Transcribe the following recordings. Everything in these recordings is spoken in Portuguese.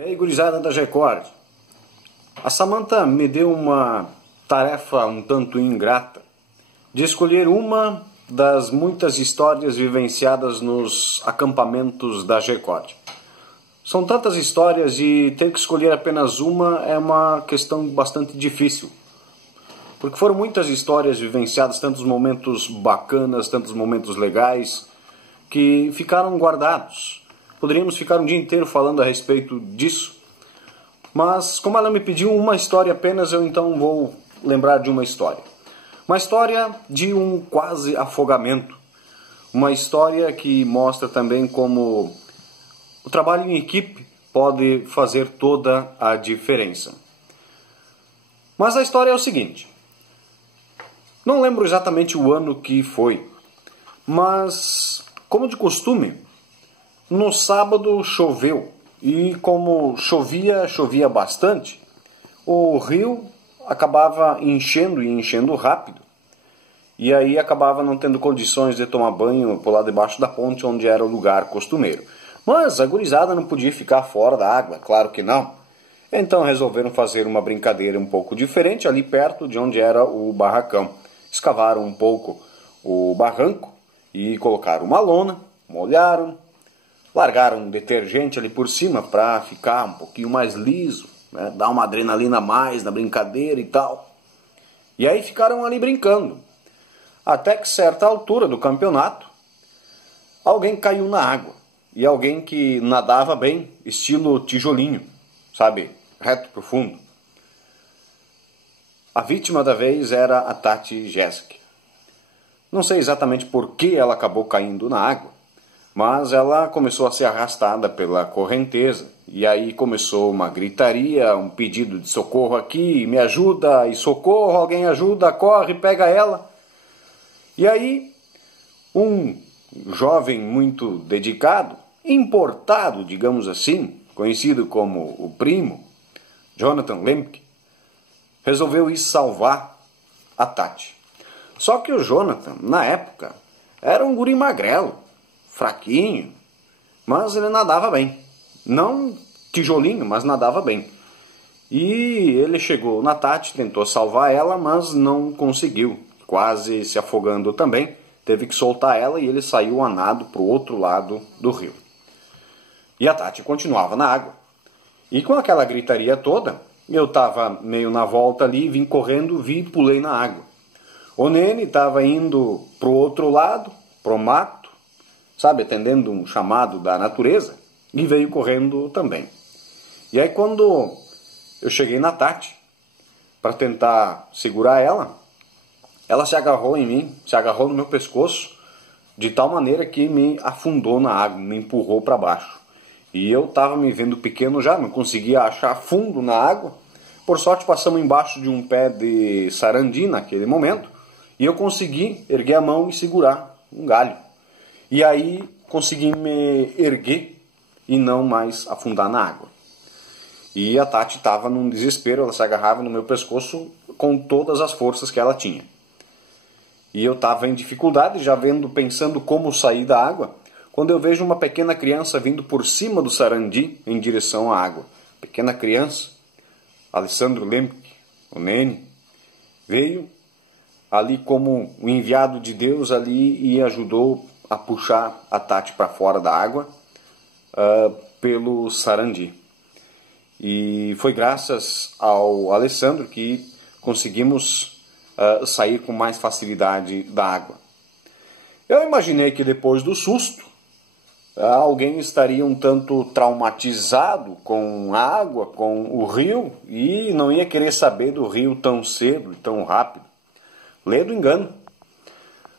E aí, gurizada da Record, a Samantha me deu uma tarefa um tanto ingrata de escolher uma das muitas histórias vivenciadas nos acampamentos da Record. São tantas histórias e ter que escolher apenas uma é uma questão bastante difícil, porque foram muitas histórias vivenciadas, tantos momentos bacanas, tantos momentos legais, que ficaram guardados. Poderíamos ficar um dia inteiro falando a respeito disso, mas como ela me pediu uma história apenas, eu então vou lembrar de uma história. Uma história de um quase afogamento. Uma história que mostra também como o trabalho em equipe pode fazer toda a diferença. Mas a história é o seguinte. Não lembro exatamente o ano que foi, mas, como de costume, no sábado choveu, e como chovia bastante, o rio acabava enchendo e enchendo rápido, e aí acabava não tendo condições de tomar banho por lá debaixo da ponte, onde era o lugar costumeiro. Mas a gurizada não podia ficar fora da água, claro que não. Então resolveram fazer uma brincadeira um pouco diferente ali perto de onde era o barracão. Escavaram um pouco o barranco e colocaram uma lona, molharam, largaram um detergente ali por cima para ficar um pouquinho mais liso, né? Dar uma adrenalina a mais na brincadeira e tal. E aí ficaram ali brincando. Até que certa altura do campeonato, alguém caiu na água. E alguém que nadava bem, estilo tijolinho, sabe? Reto pro fundo. A vítima da vez era a Tati Jéssica. Não sei exatamente por que ela acabou caindo na água, mas ela começou a ser arrastada pela correnteza. E aí começou uma gritaria, um pedido de socorro aqui, me ajuda, e socorro, alguém ajuda, corre, pega ela. E aí um jovem muito dedicado, importado, digamos assim, conhecido como o primo, Jonathan Lemke, resolveu ir salvar a Tati. Só que o Jonathan, na época, era um guri magrelo, fraquinho, mas ele nadava bem. Não tijolinho, mas nadava bem. E ele chegou na Tati, tentou salvar ela, mas não conseguiu. Quase se afogando também. Teve que soltar ela e ele saiu a nado para o outro lado do rio. E a Tati continuava na água. E com aquela gritaria toda, eu estava meio na volta ali, vim correndo, vi e pulei na água. O Nene estava indo para o outro lado, pro mato, sabe, atendendo um chamado da natureza, e veio correndo também. E aí quando eu cheguei na Tati, para tentar segurar ela se agarrou em mim, se agarrou no meu pescoço, de tal maneira que me afundou na água, me empurrou para baixo. E eu estava me vendo pequeno já, não conseguia achar fundo na água. Por sorte passamos embaixo de um pé de sarandi naquele momento, e eu consegui erguer a mão e segurar um galho. E aí consegui me erguer e não mais afundar na água. E a Tati estava num desespero, ela se agarrava no meu pescoço com todas as forças que ela tinha. E eu estava em dificuldade, já pensando como sair da água, quando eu vejo uma pequena criança vindo por cima do sarandi em direção à água. Pequena criança, Alessandro Lemke, o Nene, veio ali como um enviado de Deus ali e ajudou a puxar a Tati para fora da água pelo sarandi. E foi graças ao Alessandro que conseguimos sair com mais facilidade da água. Eu imaginei que depois do susto, alguém estaria um tanto traumatizado com a água, com o rio, e não ia querer saber do rio tão cedo, tão rápido. Lê do engano.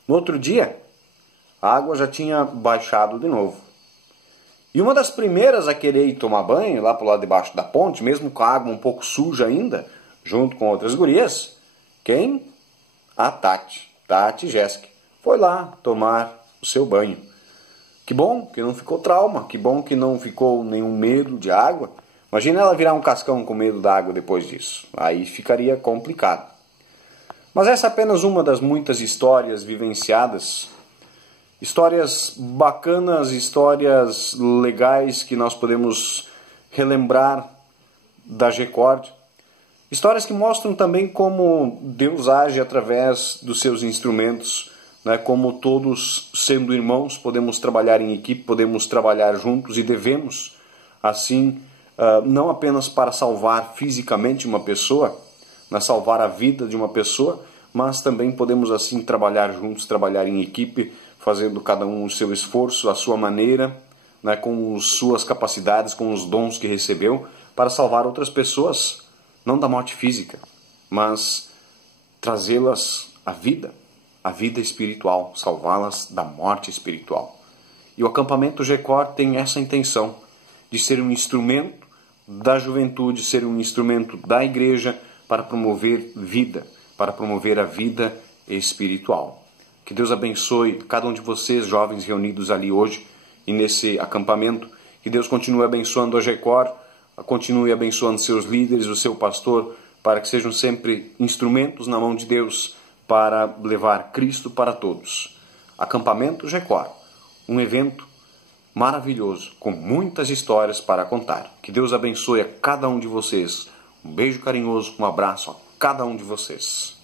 No outro dia, a água já tinha baixado de novo. E uma das primeiras a querer ir tomar banho, lá pro lado de baixo da ponte, mesmo com a água um pouco suja ainda, junto com outras gurias, quem? A Tati Jéssica. Foi lá tomar o seu banho. Que bom que não ficou trauma, que bom que não ficou nenhum medo de água. Imagina ela virar um cascão com medo da água depois disso. Aí ficaria complicado. Mas essa é apenas uma das muitas histórias vivenciadas. Histórias bacanas, histórias legais que nós podemos relembrar da G-Cord. Histórias que mostram também como Deus age através dos seus instrumentos, né? Como todos, sendo irmãos, podemos trabalhar em equipe, podemos trabalhar juntos e devemos, assim, não apenas para salvar fisicamente uma pessoa, mas salvar a vida de uma pessoa, mas também podemos assim trabalhar juntos, trabalhar em equipe, fazendo cada um o seu esforço, a sua maneira, né? Com as suas capacidades, com os dons que recebeu, para salvar outras pessoas, não da morte física, mas trazê-las à vida espiritual, salvá-las da morte espiritual. E o acampamento G-Cord tem essa intenção de ser um instrumento da juventude, ser um instrumento da igreja para promover vida, para promover a vida espiritual. Que Deus abençoe cada um de vocês, jovens reunidos ali hoje e nesse acampamento. Que Deus continue abençoando a G-Cord, continue abençoando seus líderes, o seu pastor, para que sejam sempre instrumentos na mão de Deus para levar Cristo para todos. Acampamento G-Cord, um evento maravilhoso, com muitas histórias para contar. Que Deus abençoe a cada um de vocês. Um beijo carinhoso, um abraço a cada um de vocês.